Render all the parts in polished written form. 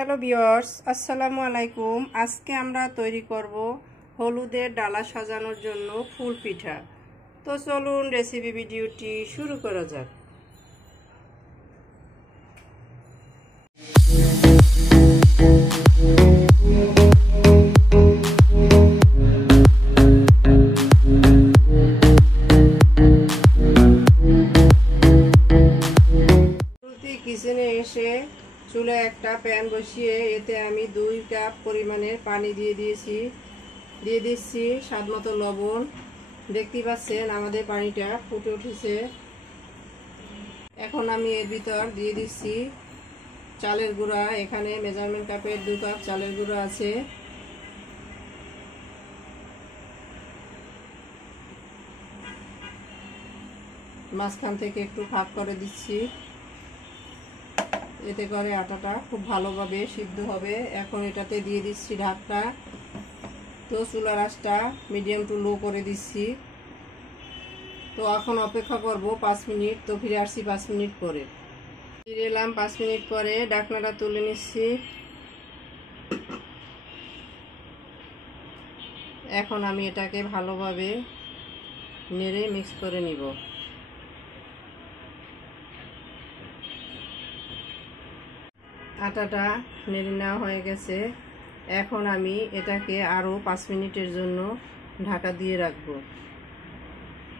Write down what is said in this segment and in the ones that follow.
Hello viewers, আসসালামু আলাইকুম। আজকে আমরা তৈরি করব হলুদের ডালা সাজানোর জন্য ফুল পিঠা। তো চলুন রেসিপি ভিডিওটি শুরু করা যাক। কিচেনে এসে চুলায় একটা প্যান বসিয়ে এতে আমি 2 কাপ পরিমাণের পানি দিয়ে দিচ্ছি স্বাদ মতো লবণ। দেখতেই পাচ্ছেন আমাদের পানিটা ফুটে উঠেছে। এখন আমি এর ভিতর দিয়ে দিচ্ছি চালের গুঁড়া। এখানে মেজারমেন্ট কাপের 2 কাপ চালের গুঁড়া আছে। মাঝখান থেকে একটু ভাগ করে দিচ্ছি, এতে করে আটাটা খুব ভালোভাবে সিদ্ধ হবে। এখন এটাতে দিয়ে দিচ্ছি ঢাকনা। তো চুলার আঁচটা মিডিয়াম টু লো করে দিচ্ছি। তো এখন অপেক্ষা করব 5 মিনিট। তো ফিরে আসছি 5 মিনিট পরে। ফিরে এলাম 5 মিনিট পরে। ঢাকনাটা তুলে নিচ্ছি। এখন আমি এটাকে ভালোভাবে নেড়ে মিক্স করে নিব। আটাটা নেড়ে নেওয়া হয়ে গেছে। এখন আমি এটাকে আরও 5 মিনিটের জন্য ঢাকা দিয়ে রাখব।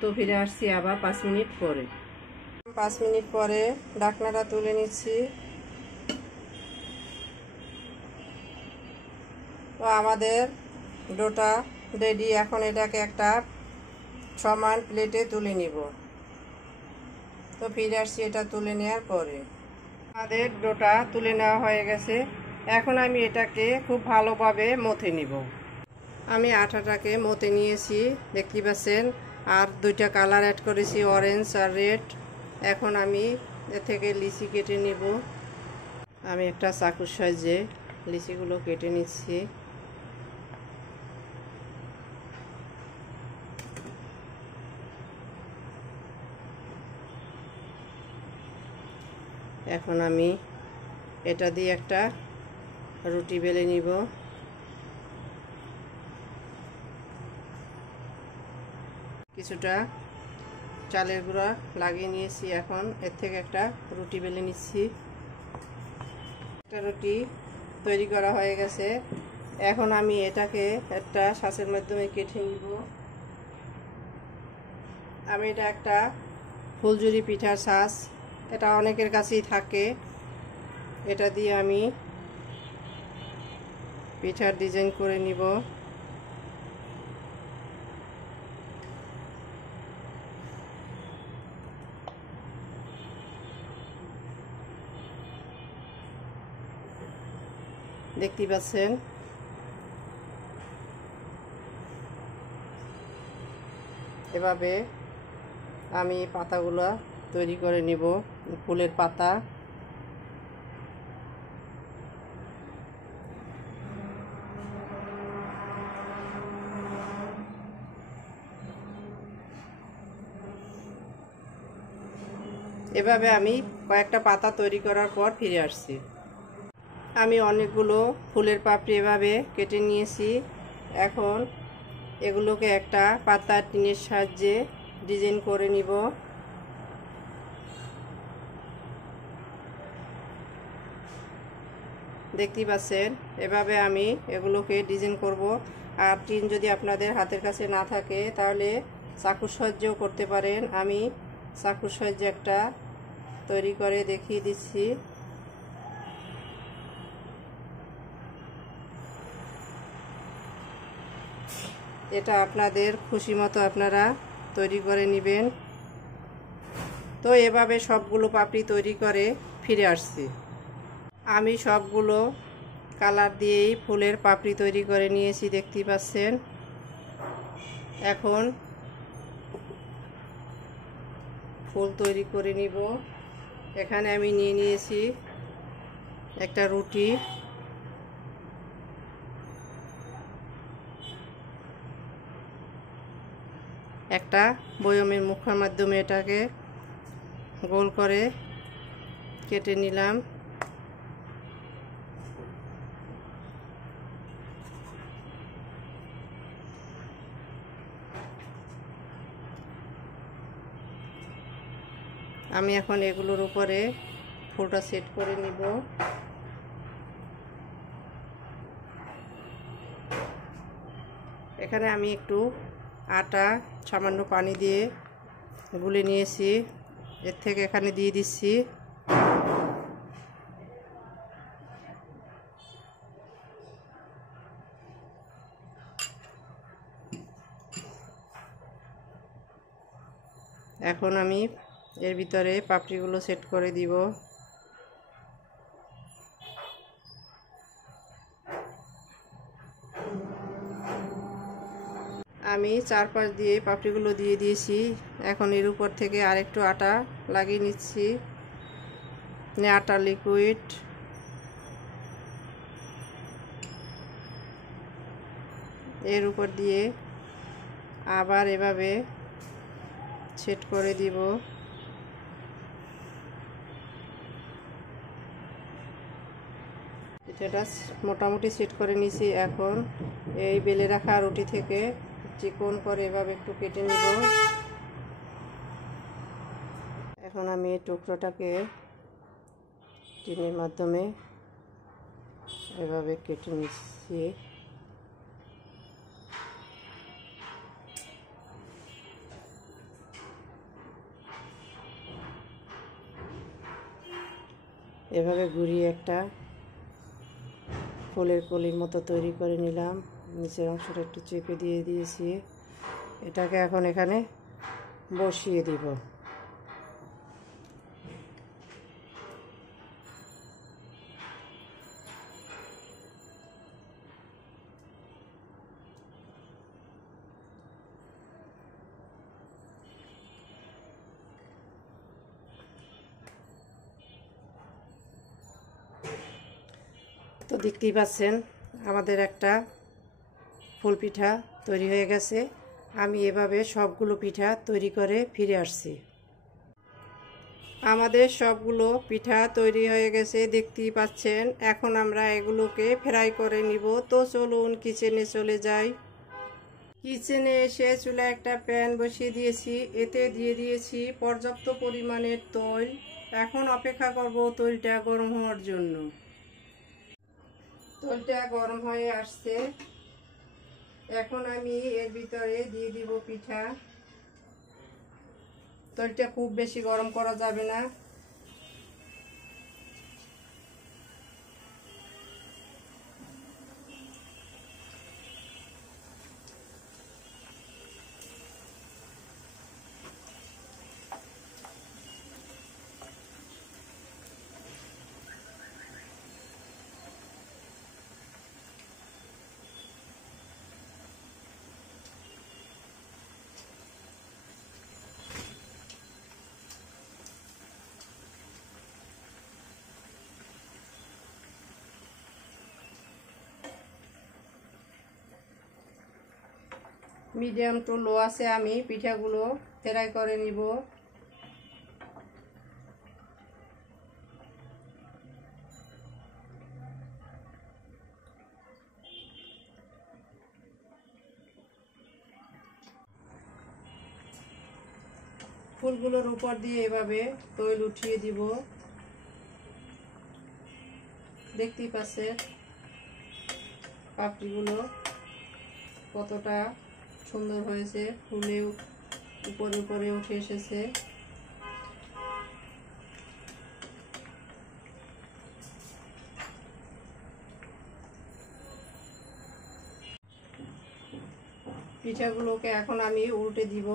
তো ফিরে আসছি আবার 5 মিনিট পরে। 5 মিনিট পরে ঢাকনাটা তুলে নিচ্ছি। তো আমাদের ডোটা রেডি। এখন এটাকে একটা সমান প্লেটে তুলে নিব। তো ফিরে আসছি এটা তুলে নেওয়ার পরে। আমাদের ডোটা তুলে নেওয়া হয়ে গেছে। এখন আমি এটাকে খুব ভালোভাবে মথে নিব। আমি আটাটাকে মথে নিয়েছি, দেখতে পাচ্ছেন। আর 2টা কালার অ্যাড করেছি, অরেঞ্জ আর রেড। এখন আমি এর থেকে লিচি কেটে নিব। আমি একটা চাকুর সাহায্যে লিচিগুলো কেটে নিচ্ছি। এখন আমি এটা দিয়ে একটা রুটি বেলে নিব। কিছুটা চালের গুঁড়া লাগিয়ে নিয়েছি। এখন এর থেকে একটা রুটি বেলে নিচ্ছি। একটা রুটি তৈরি করা হয়ে গেছে। এখন আমি এটাকে একটা শাঁসের মাধ্যমে কেটে নিব। আমি এটা একটা ফুলঝুরি পিঠার শাঁস, এটা অনেকের কাছেই থাকে। এটা দিয়ে আমি পিঠার ডিজাইন করে নিব। দেখতে পাচ্ছেন এভাবে আমি পাতাগুলো তৈরি করে নিব, ফুলের পাতা। এভাবে আমি কয়েকটা পাতা তৈরি করার পর ফিরে আসছি। আমি অনেকগুলো ফুলের পাপড়ি এভাবে কেটে নিয়েছি। এখন এগুলোকে একটা পাতার টিনের সাহায্যে ডিজাইন করে নিব। দেখতেই পাচ্ছেন এভাবে আমি এগুলোকে ডিজাইন করব। আর টিন যদি আপনাদের হাতের কাছে না থাকে তাহলে চাকুর সাহায্যেও করতে পারেন। আমি চাকুর সাহায্যে একটা তৈরি করে দেখিয়ে দিচ্ছি। এটা আপনাদের খুশি মতো আপনারা তৈরি করে নেবেন। তো এভাবে সবগুলো পাপড়ি তৈরি করে ফিরে আসছি। আমি সবগুলো কালার দিয়েই ফুলের পাপড়ি তৈরি করে নিয়েছি, দেখতেই পাচ্ছেন। এখন ফুল তৈরি করে নিব। এখানে আমি নিয়ে নিয়েছি একটা রুটি। একটা বয়মের মুখের মাধ্যমে এটাকে গোল করে কেটে নিলাম। আমি এখন এগুলোর উপরে ফুলটা সেট করে নিব। এখানে আমি একটু আটা সামান্য পানি দিয়ে গুলে নিয়েছি, এর থেকে এখানে দিয়ে দিচ্ছি। এখন আমি এর ভিতরে পাপড়িগুলো সেট করে দিব। আমি চারপাশ দিয়ে পাপড়িগুলো দিয়ে দিয়েছি। এখন এর উপর থেকে আরেকটু আটা লাগিয়ে নিচ্ছি, আটা লিকুইড। এর উপর দিয়ে আবার এভাবে সেট করে দিব। এটা মোটামুটি সেট করে নিয়েছি। এখন এই বেলে রাখা রুটি থেকে চিকন করে এভাবে একটু কেটে নিব। এখন আমি এই টুকরোটাকে টিনের মাধ্যমে এভাবে কেটে নিচ্ছি। এভাবে ঘুরিয়ে একটা ফুলের কলির মতো তৈরি করে নিলাম। নিচের অংশটা একটু চেপে দিয়ে দিয়েছি। এটাকে এখন এখানে বসিয়ে দিব। তো দেখতেই পাচ্ছেন আমাদের একটা ফুল পিঠা তৈরি হয়ে গেছে। আমি এভাবে সবগুলো পিঠা তৈরি করে ফিরে আসছি। আমাদের সবগুলো পিঠা তৈরি হয়ে গেছে, দেখতেই পাচ্ছেন। এখন আমরা এগুলোকে ফ্রাই করে নিব। তো চলুন কিচেনে চলে যাই। কিচেনে এসে চুলায় একটা প্যান বসিয়ে দিয়েছি, এতে দিয়ে দিয়েছি পর্যাপ্ত পরিমাণের তৈল। এখন অপেক্ষা করব তৈলটা গরম হওয়ার জন্য। তৈলটা গরম হয়ে আসছে, এখন আমি এর ভিতরে দিয়ে দিব পিঠা। তৈলটা খুব বেশি গরম করা যাবে না। মিডিয়াম টু লো আছে আমি পিঠাগুলো ফ্রাই করে নিব। ফুলগুলোর উপর দিয়ে এভাবে তৈল উঠিয়ে দিব। দেখতেই পাচ্ছেন পাপড়িগুলো কতটা সুন্দর হয়েছে, ফুলে উপরে উপরে উঠে এসেছে। পিঠাগুলোকে এখন আমি উল্টে দিব।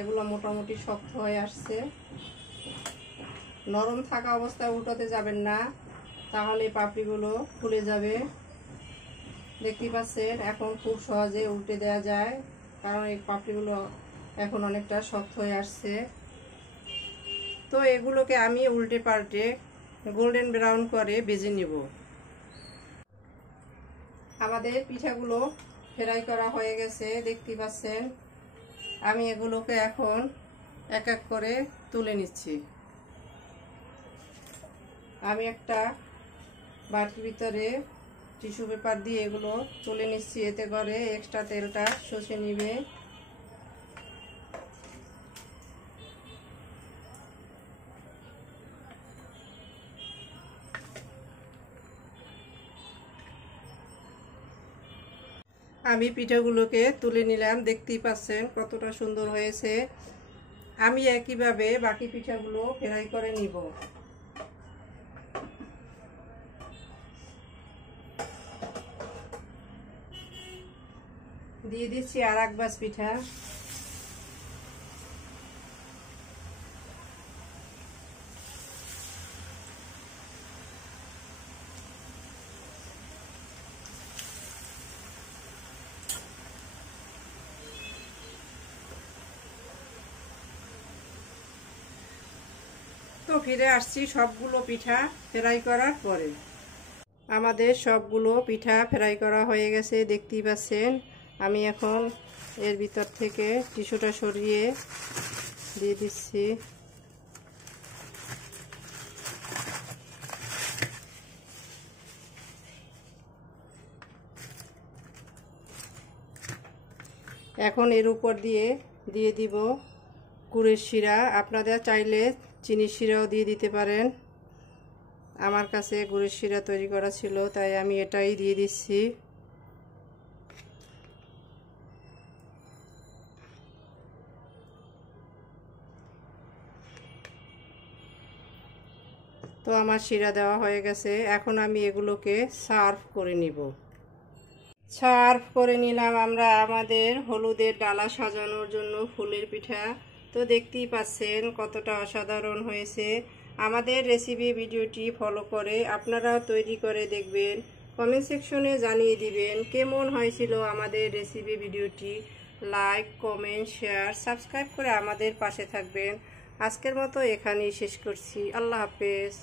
এগুলো মোটামুটি শক্ত হয়ে আসছে। নরম থাকা অবস্থায় উল্টাতে যাবেন না, তাহলে পাপড়িগুলো ফুলে যাবে। দেখতেই পাচ্ছেন এখন খুব সহজে উল্টে দেওয়া যায়, কারণ এই পাপড়িগুলো এখন অনেকটা শক্ত হয়ে আসছে। তো এগুলোকে আমি উল্টে পাল্টে গোল্ডেন ব্রাউন করে ভেজে নিব। আমাদের পিঠাগুলো ফ্রাই করা হয়ে গেছে, দেখতেই পাচ্ছেন। আমি এগুলোকে এখন এক এক করে তুলে নিচ্ছি। আমি একটা বাটির ভিতরে টিস্যু পেপার দিয়ে এগুলো তুলে নিচ্ছি, এতে করে এক্সট্রা তেলটা শুষে নিবে। আমি পিঠাগুলোকে তুলে নিলাম, দেখতেই পাচ্ছেন কতটা সুন্দর হয়েছে। আমি একইভাবে বাকি পিঠাগুলো ফ্রাই করে নিব। দিয়ে দিচ্ছি আর এক বাস পিঠা। তো ফিরে আসছি সবগুলো পিঠা ফ্রাই করার পরে। আমাদের সবগুলো পিঠা ফ্রাই করা হয়ে গেছে, দেখতেই পাচ্ছেন। আমি এখন এর ভিতর থেকে টিস্যুটা সরিয়ে দিয়ে দিচ্ছি। এখন এর উপর দিয়ে দিব গুড়ের শিরা। আপনারা চাইলে চিনির শিরাও দিয়ে দিতে পারেন। আমার কাছে গুড়ের শিরা তৈরি করা ছিল, তাই আমি এটাই দিয়ে দিচ্ছি। তো আমার শিরা দেওয়া হয়ে গেছে, এখন আমি এগুলোকে সার্ভ করে নিব। সার্ভ করে নিলাম আমরা আমাদের হলুদের ডালা সাজানোর জন্য ফুলের পিঠা। তো দেখতেই পাচ্ছেন কতটা অসাধারণ হয়েছে। আমাদের রেসিপি ভিডিওটি ফলো করে আপনারাও তৈরি করে দেখবেন। কমেন্ট সেকশনে জানিয়ে দিবেন কেমন হয়েছিল আমাদের রেসিপি ভিডিওটি। লাইক, কমেন্ট, শেয়ার, সাবস্ক্রাইব করে আমাদের পাশে থাকবেন। আজকের মতো এখানেই শেষ করছি। আল্লাহ হাফেজ।